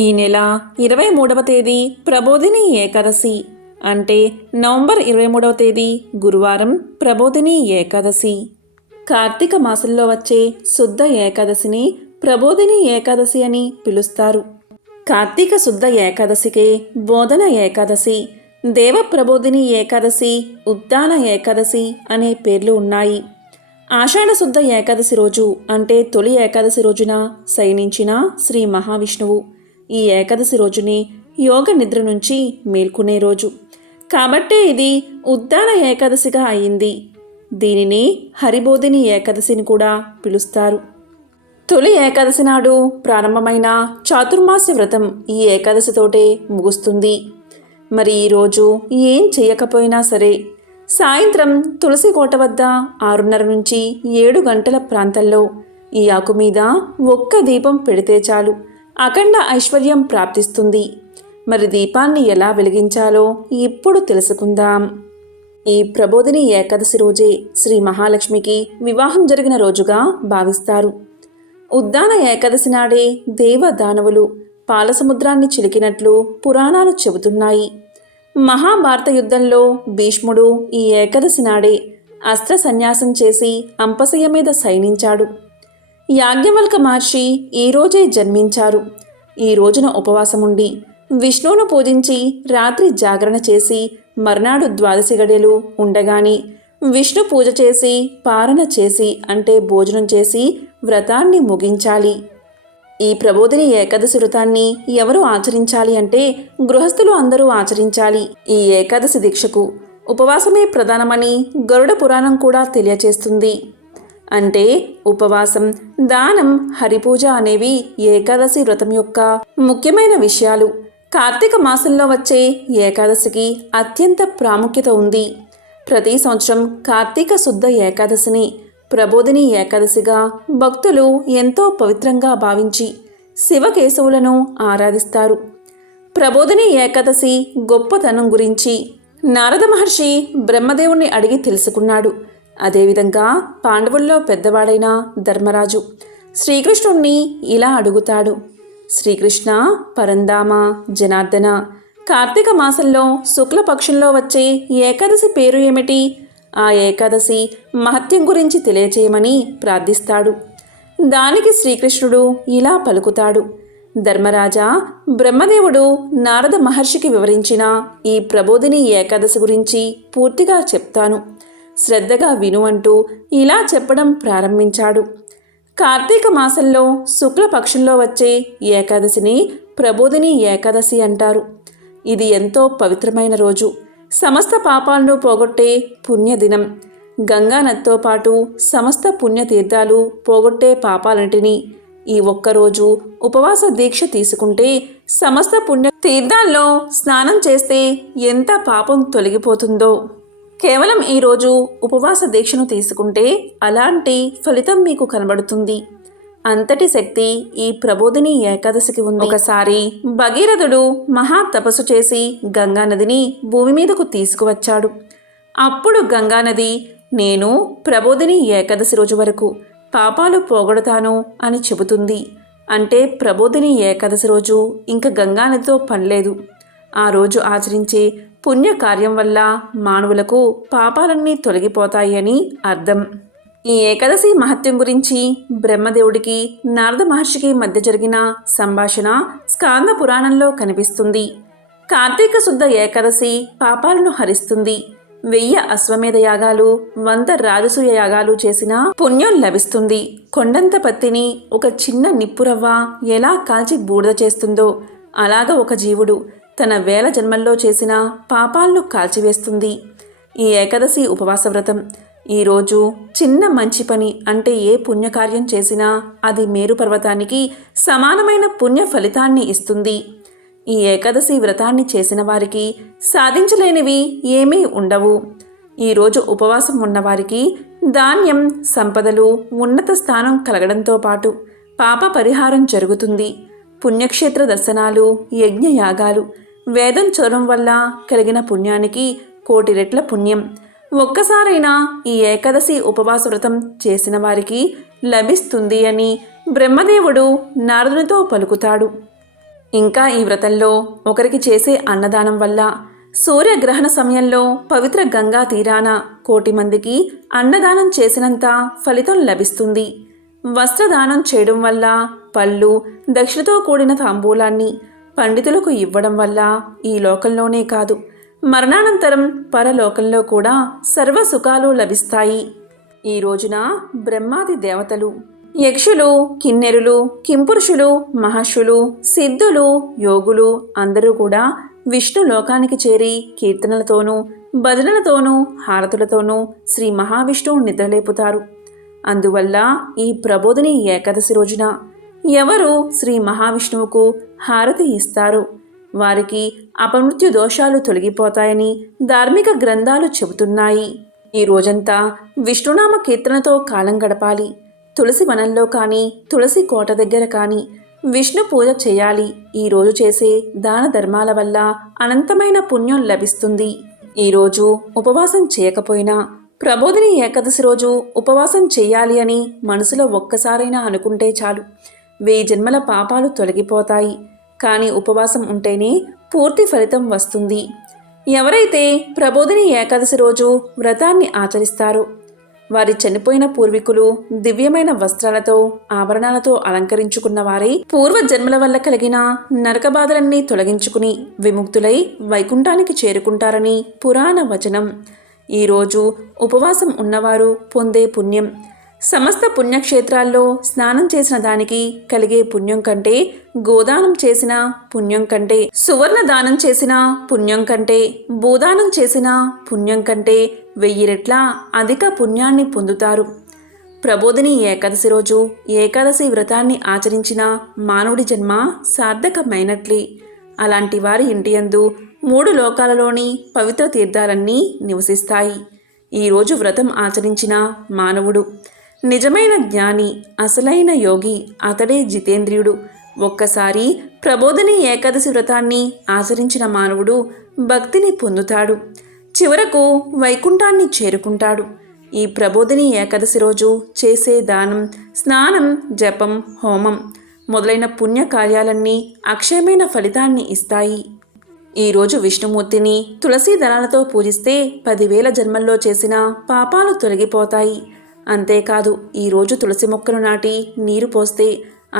ఈ నెల 23వ తేదీ ప్రబోధిని ఏకాదశి అంటే నవంబర్ 23వ తేదీ గురువారం ప్రబోధిని ఏకాదశి. కార్తీక మాసంలో వచ్చే శుద్ధ ఏకాదశిని ప్రబోధిని ఏకాదశి అని పిలుస్తారు. కార్తీక శుద్ధ ఏకాదశికే బోధన ఏకాదశి, దేవ ప్రబోధిని ఏకాదశి, ఉద్దాన ఏకాదశి అనే పేర్లు ఉన్నాయి. ఆషాఢ శుద్ధ ఏకాదశి రోజు అంటే తొలి ఏకాదశి రోజున శయనించిన శ్రీ మహావిష్ణువు ఈ ఏకాదశి రోజుని యోగ నిద్ర నుంచి మేల్కొనే రోజు కాబట్టే ఇది ఉద్దాన ఏకాదశిగా అయింది. దీనిని హరిబోధిని ఏకాదశిని కూడా పిలుస్తారు. తొలి ఏకాదశి నాడు ప్రారంభమైన చాతుర్మాస్య వ్రతం ఈ ఏకాదశితోటే ముగుస్తుంది. మరి ఈరోజు ఏం చేయకపోయినా సరే సాయంత్రం తులసి కోట వద్ద 6:30 నుంచి 7 గంటల ప్రాంతంలో ఈ ఆకు మీద ఒక్క దీపం పెడితే చాలు అఖండ ఐశ్వర్యం ప్రాప్తిస్తుంది. మరి దీపాన్ని ఎలా వెలిగించాలో ఇప్పుడు తెలుసుకుందాం. ఈ ప్రబోధిని ఏకాదశి రోజే శ్రీ మహాలక్ష్మికి వివాహం జరిగిన రోజుగా భావిస్తారు. ఉద్దాన ఏకాదశి నాడే దేవ దానవులు పాలసముద్రాన్ని చిలికినట్లు పురాణాలు చెబుతున్నాయి. మహాభారత యుద్ధంలో భీష్ముడు ఈ ఏకాదశి నాడే అస్త్ర సన్యాసం చేసి అంపశయ్య మీద శయనించాడు. యాజ్ఞవల్క మహర్షి ఈరోజే జన్మించారు. ఈ రోజున ఉపవాసముండి విష్ణువును పూజించి రాత్రి జాగరణ చేసి మర్నాడు ద్వాదశి గడియలు ఉండగాని విష్ణు పూజ చేసి పారణ చేసి అంటే భోజనం చేసి వ్రతాన్ని ముగించాలి. ఈ ప్రబోధిని ఏకాదశి వ్రతాన్ని ఎవరు ఆచరించాలి అంటే గృహస్థులు అందరూ ఆచరించాలి. ఈ ఏకాదశి దీక్షకు ఉపవాసమే ప్రధానమని గరుడ పురాణం కూడా తెలియచేస్తుంది. అంటే ఉపవాసం, దానం, హరిపూజ అనేవి ఏకాదశి వ్రతం యొక్క ముఖ్యమైన విషయాలు. కార్తీక మాసంలో వచ్చే ఏకాదశికి అత్యంత ప్రాముఖ్యత ఉంది. ప్రతి సంవత్సరం కార్తీక శుద్ధ ఏకాదశిని ప్రబోధిని ఏకాదశిగా భక్తులు ఎంతో పవిత్రంగా భావించి శివకేశవులను ఆరాధిస్తారు. ప్రబోధిని ఏకాదశి గొప్పతనం గురించి నారద మహర్షి బ్రహ్మదేవుణ్ణి అడిగి తెలుసుకున్నాడు. అదేవిధంగా పాండవుల్లో పెద్దవాడైన ధర్మరాజు శ్రీకృష్ణుణ్ణి ఇలా అడుగుతాడు: శ్రీకృష్ణ, పరంధామ, జనార్దన, కార్తీక మాసంలో శుక్లపక్షంలో వచ్చే ఏకాదశి పేరు ఏమిటి? ఆ ఏకాదశి మహత్యం గురించి తెలియచేయమని ప్రార్థిస్తాడు. దానికి శ్రీకృష్ణుడు ఇలా పలుకుతాడు: ధర్మరాజా, బ్రహ్మదేవుడు నారద మహర్షికి వివరించిన ఈ ప్రబోధిని ఏకాదశి గురించి పూర్తిగా చెప్తాను, శ్రద్ధగా విను అంటూ ఇలా చెప్పడం ప్రారంభించాడు. కార్తీక మాసంలో శుక్లపక్షంలో వచ్చే ఏకాదశిని ప్రబోధిని ఏకాదశి అంటారు. ఇది ఎంతో పవిత్రమైన రోజు, సమస్త పాపాలను పోగొట్టే పుణ్యదినం. గంగానదితో పాటు సమస్త పుణ్యతీర్థాలు పోగొట్టే పాపాలంటిని ఈ ఒక్కరోజు ఉపవాస దీక్ష తీసుకుంటే సమస్త పుణ్య తీర్థాల్లో స్నానం చేస్తే ఎంత పాపం తొలగిపోతుందో. కేవలం ఈరోజు ఉపవాస దీక్షను తీసుకుంటే అలాంటి ఫలితం మీకు కనబడుతుంది. అంతటి శక్తి ఈ ప్రబోధిని ఏకాదశికి ఉంది. ఒకసారి భగీరథుడు మహా తపస్సు చేసి గంగానదిని భూమి మీదకు తీసుకువచ్చాడు. అప్పుడు గంగానది, నేను ప్రబోధిని ఏకాదశి రోజు వరకు పాపాలు పోగొడతాను అని చెబుతుంది. అంటే ప్రబోధిని ఏకాదశి రోజు ఇంకా గంగానదితో పనిలేదు. ఆ రోజు ఆచరించే పుణ్యకార్యం వల్ల మానవులకు పాపాలన్నీ తొలగిపోతాయి అని అర్థం. ఈ ఏకాదశి మహత్యం గురించి బ్రహ్మదేవుడికి నారద మహర్షికి మధ్య జరిగిన సంభాషణ స్కాంద పురాణంలో కనిపిస్తుంది. కార్తీక శుద్ధ ఏకాదశి పాపాలను హరిస్తుంది. 1000 అశ్వమేధ యాగాలు, 100 రాజసూయ యాగాలు చేసిన పుణ్యం లభిస్తుంది. కొండంత పత్తిని ఒక చిన్న నిప్పురవ్వ ఎలా కాల్చి బూడిద చేస్తుందో అలాగా ఒక జీవుడు తన 1000 జన్మల్లో చేసిన పాపాలను కాల్చివేస్తుంది. ఈ ఏకాదశి ఉపవాస వ్రతం ఈరోజు చిన్న మంచి పని అంటే ఏ పుణ్యకార్యం చేసినా అది మేరు పర్వతానికి సమానమైన పుణ్య ఫలితాన్ని ఇస్తుంది. ఈ ఏకాదశి వ్రతాన్ని చేసిన వారికి సాధించలేనివి ఏమీ ఉండవు. ఈరోజు ఉపవాసం ఉన్నవారికి ధాన్యం, సంపదలు, ఉన్నత స్థానం కలగడంతో పాటు పాప పరిహారం జరుగుతుంది. పుణ్యక్షేత్ర దర్శనాలు, యజ్ఞయాగాలు, వేదం చదవడం వల్ల కలిగిన పుణ్యానికి 1,000,000 రెట్ల పుణ్యం ఒక్కసారైనా ఈ ఏకాదశి ఉపవాస వ్రతం చేసిన వారికి లభిస్తుంది అని బ్రహ్మదేవుడు నారదునితో పలుకుతాడు. ఇంకా ఈ వ్రతంలో ఒకరికి చేసే అన్నదానం వల్ల సూర్యగ్రహణ సమయంలో పవిత్ర గంగా తీరాన 1,00,00,000 మందికి అన్నదానం చేసినంత ఫలితం లభిస్తుంది. వస్త్రదానం చేయడం వల్ల పళ్ళు, దక్షిణతో కూడిన తాంబూలాన్ని పండితులకు ఇవ్వడం వల్ల ఈ లోకంలోనే కాదు, మరణానంతరం పరలోకంలో కూడా సర్వ సుఖాలు లభిస్తాయి. ఈ రోజున బ్రహ్మాది దేవతలు, యక్షులు, కిన్నెరులు, కింపురుషులు, మహర్షులు, సిద్ధులు, యోగులు అందరూ కూడా విష్ణు లోకానికి చేరి కీర్తనలతోనూ భజనలతోనూ హారతులతోనూ శ్రీ మహావిష్ణువు నిద్రలేపుతారు. అందువల్ల ఈ ప్రబోధిని ఏకాదశి రోజున ఎవరు శ్రీ మహావిష్ణువుకు హారతి ఇస్తారు వారికి అపమృత్యు దోషాలు తొలగిపోతాయని ధార్మిక గ్రంథాలు చెబుతున్నాయి. ఈ రోజంతా విష్ణునామ కీర్తనతో కాలం గడపాలి. తులసి వనంలో కానీ తులసి కోట దగ్గర కానీ విష్ణు పూజ చేయాలి. ఈరోజు చేసే దాన ధర్మాల వల్ల అనంతమైన పుణ్యం లభిస్తుంది. ఈరోజు ఉపవాసం చేయకపోయినా ప్రబోధిని ఏకాదశి రోజు ఉపవాసం చేయాలి అని మనసులో ఒక్కసారైనా అనుకుంటే చాలు, 1000 జన్మల పాపాలు తొలగిపోతాయి. కానీ ఉపవాసం ఉంటేనే పూర్తి ఫలితం వస్తుంది. ఎవరైతే ప్రబోధిని ఏకాదశి రోజు వ్రతాన్ని ఆచరిస్తారో వారి చనిపోయిన పూర్వీకులు దివ్యమైన వస్త్రాలతో ఆభరణాలతో అలంకరించుకున్న వారై పూర్వ జన్మల వల్ల కలిగిన నరక బాధలన్నీ తొలగించుకుని విముక్తులై వైకుంఠానికి చేరుకుంటారని పురాణ వచనం. ఈరోజు ఉపవాసం ఉన్నవారు పొందే పుణ్యం సమస్త పుణ్యక్షేత్రాల్లో స్నానం చేసిన దానికి కలిగే పుణ్యం కంటే, గోదానం చేసిన పుణ్యం కంటే, సువర్ణ దానం చేసిన పుణ్యం కంటే, భూదానం చేసిన పుణ్యం కంటే 1000 రెట్ల అధిక పుణ్యాన్ని పొందుతారు. ప్రబోధిని ఏకాదశి రోజు ఏకాదశి వ్రతాన్ని ఆచరించిన మానవుడి జన్మ సార్థకమైనట్లే. అలాంటి వారి ఇంటియందు 3 లోకాలలోని పవిత్ర తీర్థాలన్నీ నివసిస్తాయి. ఈరోజు వ్రతం ఆచరించిన మానవుడు నిజమైన జ్ఞాని, అసలైన యోగి, అతడే జితేంద్రియుడు. ఒక్కసారి ప్రబోధిని ఏకాదశి వ్రతాన్ని ఆచరించిన మానవుడు భక్తిని పొందుతాడు, చివరకు వైకుంఠాన్ని చేరుకుంటాడు. ఈ ప్రబోధిని ఏకాదశి రోజు చేసే దానం, స్నానం, జపం, హోమం మొదలైన పుణ్య కార్యాలన్నీ అక్షయమైన ఫలితాన్ని ఇస్తాయి. ఈరోజు విష్ణుమూర్తిని తులసీ దళాలతో పూజిస్తే 10,000 జన్మల్లో చేసిన పాపాలు తొలగిపోతాయి. అంతేకాదు ఈరోజు తులసి మొక్కలు నాటి నీరు పోస్తే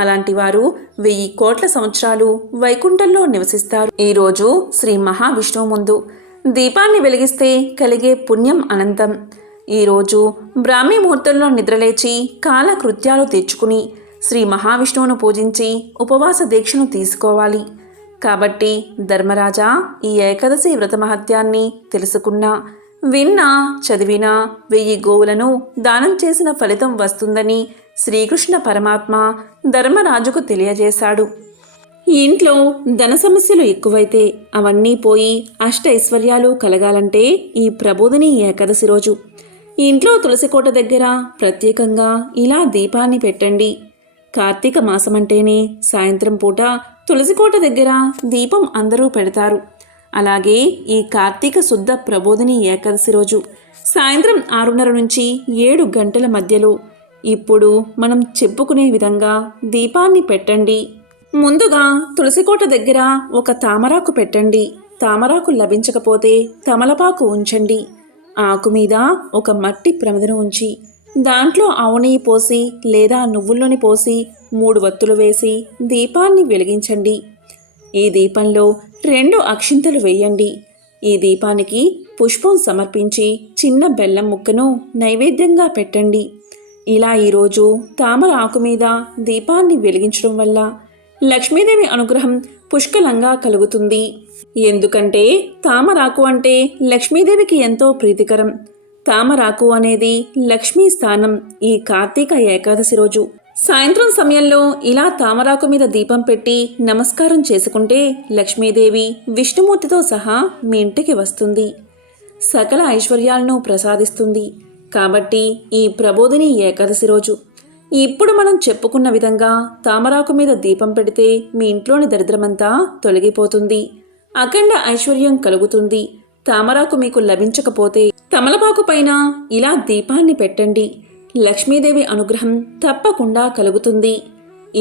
అలాంటి వారు 1000 కోట్ల సంవత్సరాలు వైకుంఠంలో నివసిస్తారు. ఈరోజు శ్రీ మహావిష్ణువు ముందు దీపాన్ని వెలిగిస్తే కలిగే పుణ్యం అనంతం. ఈరోజు బ్రాహ్మీ ముహూర్తంలో నిద్రలేచి కాలకృత్యాలు తెచ్చుకుని శ్రీ మహావిష్ణువును పూజించి ఉపవాస దీక్షను తీసుకోవాలి. కాబట్టి ధర్మరాజా, ఈ ఏకాదశి వ్రత మహత్యాన్ని తెలుసుకున్నా, విన్నా, చదివినా 1000 గోవులను దానం చేసిన ఫలితం వస్తుందని శ్రీకృష్ణ పరమాత్మ ధర్మరాజుకు తెలియజేశాడు. ఇంట్లో ధన సమస్యలు ఎక్కువైతే అవన్నీ పోయి అష్టైశ్వర్యాలు కలగాలంటే ఈ ప్రబోధిని ఏకాదశి రోజు ఇంట్లో తులసికోట దగ్గర ప్రత్యేకంగా ఇలా దీపాన్ని పెట్టండి. కార్తీక మాసమంటేనే సాయంత్రం పూట తులసికోట దగ్గర దీపం అందరూ పెడతారు. అలాగే ఈ కార్తీక శుద్ధ ప్రబోధిని ఏకాదశి రోజు సాయంత్రం 6:30 నుంచి 7 గంటల మధ్యలో ఇప్పుడు మనం చెప్పుకునే విధంగా దీపాన్ని పెట్టండి. ముందుగా తులసికోట దగ్గర ఒక తామరాకు పెట్టండి. తామరాకు లభించకపోతే తమలపాకు ఉంచండి. ఆకు మీద ఒక మట్టి ప్రమిదను ఉంచి దాంట్లో ఆవు నెయ్యి పోసి లేదా నువ్వుల్లోని పోసి 3 వత్తులు వేసి దీపాన్ని వెలిగించండి. ఈ దీపంలో 2 అక్షింతలు వేయండి. ఈ దీపానికి పుష్పం సమర్పించి చిన్న బెల్లం ముక్కను నైవేద్యంగా పెట్టండి. ఇలా ఈరోజు తామర ఆకు మీద దీపాన్ని వెలిగించడం వల్ల లక్ష్మీదేవి అనుగ్రహం పుష్కలంగా కలుగుతుంది. ఎందుకంటే తామరాకు అంటే లక్ష్మీదేవికి ఎంతో ప్రీతికరం. తామరాకు అనేది లక్ష్మీ స్థానం. ఈ కార్తీక ఏకాదశి రోజు సాయంత్రం సమయంలో ఇలా తామరాకు మీద దీపం పెట్టి నమస్కారం చేసుకుంటే లక్ష్మీదేవి విష్ణుమూర్తితో సహా మీ ఇంటికి వస్తుంది, సకల ఐశ్వర్యాలను ప్రసాదిస్తుంది. కాబట్టి ఈ ప్రబోధిని ఏకాదశి రోజు ఇప్పుడు మనం చెప్పుకున్న విధంగా తామరాకు మీద దీపం పెడితే మీ ఇంట్లోని దరిద్రమంతా తొలగిపోతుంది, అఖండ ఐశ్వర్యం కలుగుతుంది. తామరాకు మీకు లభించకపోతే తమలపాకు పైన ఇలా దీపాన్ని పెట్టండి. లక్ష్మీదేవి అనుగ్రహం తప్పకుండా కలుగుతుంది.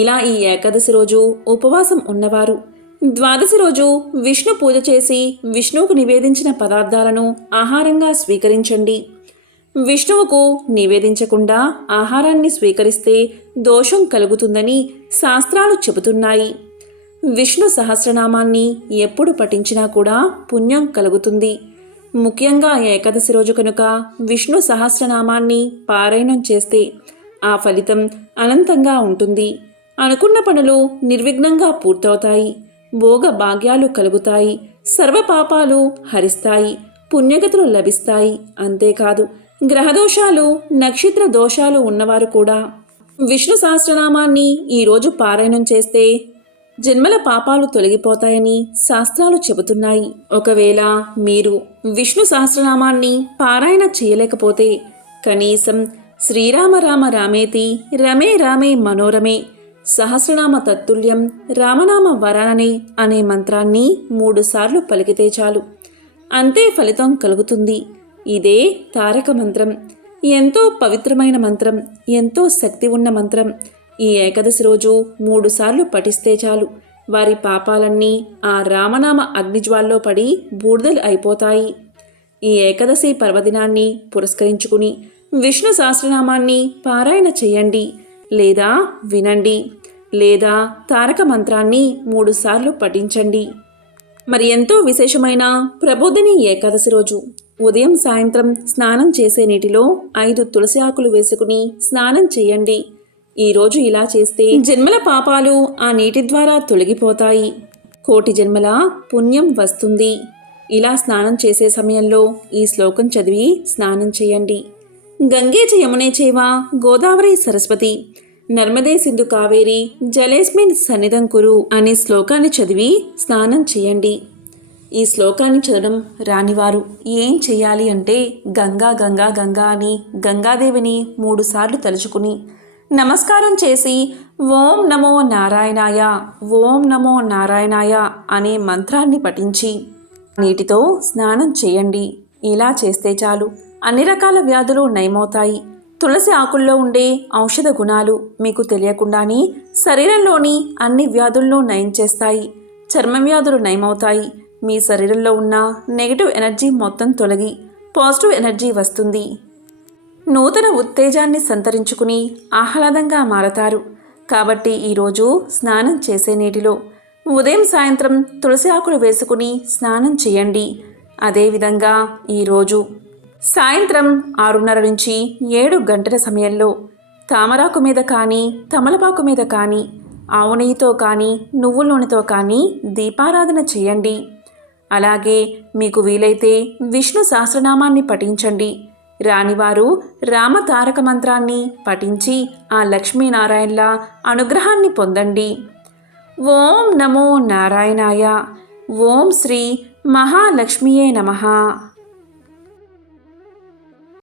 ఇలా ఈ ఏకాదశి రోజు ఉపవాసం ఉన్నవారు ద్వాదశి రోజు విష్ణు పూజ చేసి విష్ణువుకు నివేదించిన పదార్థాలను ఆహారంగా స్వీకరించండి. విష్ణువుకు నివేదించకుండా ఆహారాన్ని స్వీకరిస్తే దోషం కలుగుతుందని శాస్త్రాలు చెబుతున్నాయి. విష్ణు సహస్రనామాన్ని ఎప్పుడు పఠించినా కూడా పుణ్యం కలుగుతుంది. ముఖ్యంగా ఏకాదశి రోజు కనుక విష్ణు సహస్రనామాన్ని పారాయణం చేస్తే ఆ ఫలితం అనంతంగా ఉంటుంది. అనుకున్న పనులు నిర్విఘ్నంగా పూర్తవుతాయి. భోగ భాగ్యాలు కలుగుతాయి. సర్వ పాపాలు హరిస్తాయి. పుణ్యగతులు లభిస్తాయి. అంతేకాదు గ్రహదోషాలు నక్షత్ర దోషాలు ఉన్నవారు కూడా విష్ణు సహస్రనామాన్ని ఈరోజు పారాయణం చేస్తే జన్మల పాపాలు తొలగిపోతాయని శాస్త్రాలు చెబుతున్నాయి. ఒకవేళ మీరు విష్ణు సహస్రనామాన్ని పారాయణ చేయలేకపోతే కనీసం శ్రీరామ రామ రామేతి రమే రామే మనోరమే సహస్రనామ తత్తుల్యం రామనామ వరాననే అనే మంత్రాన్ని 3 సార్లు పలికితే చాలు. అంతే ఫలితం కలుగుతుంది. ఇదే తారక మంత్రం. ఎంతో పవిత్రమైన మంత్రం, ఎంతో శక్తి ఉన్న మంత్రం. ఈ ఏకాదశి రోజు 3 సార్లు పఠిస్తే చాలు. వారి పాపాలన్నీ ఆ రామనామ అగ్నిజ్వాల్లో పడి బూడిదలు అయిపోతాయి. ఈ ఏకాదశి పర్వదినాన్ని పురస్కరించుకుని విష్ణు సహస్రనామాన్ని పారాయణ చేయండి, లేదా వినండి, లేదా తారక మంత్రాన్ని 3 సార్లు పఠించండి. మరి ఎంతో విశేషమైన ప్రబోధిని ఏకాదశి రోజు ఉదయం సాయంత్రం స్నానం చేసే నీటిలో 5 తులసి ఆకులు వేసుకుని స్నానం చేయండి. ఈరోజు ఇలా చేస్తే జన్మల పాపాలు ఆ నీటి ద్వారా తొలగిపోతాయి. 1,000,000 జన్మల పుణ్యం వస్తుంది. ఇలా స్నానం చేసే సమయంలో ఈ శ్లోకం చదివి స్నానం చేయండి. గంగే చ యమునే చైవ గోదావరి సరస్వతి నర్మదే సింధు కావేరి జలేస్మిన్ సన్నిధం కురు అనే శ్లోకాన్ని చదివి స్నానం చేయండి. ఈ శ్లోకాన్ని చదవడం రానివారు ఏం చేయాలి అంటే గంగా గంగా గంగా అని గంగాదేవిని 3 సార్లు తలుచుకుని నమస్కారం చేసి ఓం నమో నారాయణాయ ఓం నమో నారాయణాయ అనే మంత్రాన్ని పఠించి నీటితో స్నానం చేయండి. ఇలా చేస్తే చాలు అన్ని రకాల వ్యాధులు నయమవుతాయి. తులసి ఆకుల్లో ఉండే ఔషధ గుణాలు మీకు తెలియకుండానే శరీరంలోని అన్ని వ్యాధులను నయం చేస్తాయి. చర్మ వ్యాధులు నయమవుతాయి. మీ శరీరంలో ఉన్న నెగటివ్ ఎనర్జీ మొత్తం తొలగి పాజిటివ్ ఎనర్జీ వస్తుంది. నూతన ఉత్తేజాన్ని సంతరించుకుని ఆహ్లాదంగా మారతారు. కాబట్టి ఈరోజు స్నానం చేసే నీటిలో ఉదయం సాయంత్రం తులసి ఆకులు వేసుకుని స్నానం చేయండి. అదేవిధంగా ఈరోజు సాయంత్రం 6:30 నుంచి 7 గంటల సమయంలో తామరాకు మీద కానీ తమలపాకు మీద కానీ ఆవు నెయ్యితో కానీ నువ్వుల నూనెతో కానీ దీపారాధన చేయండి. అలాగే మీకు వీలైతే విష్ణు సహస్రనామాన్ని పఠించండి. రానివారు రామ తారక మంత్రాన్ని పఠించి ఆ లక్ష్మీనారాయణల అనుగ్రహాన్ని పొందండి. ఓం నమో నారాయణాయ. ఓం శ్రీ మహాలక్ష్మియే నమః.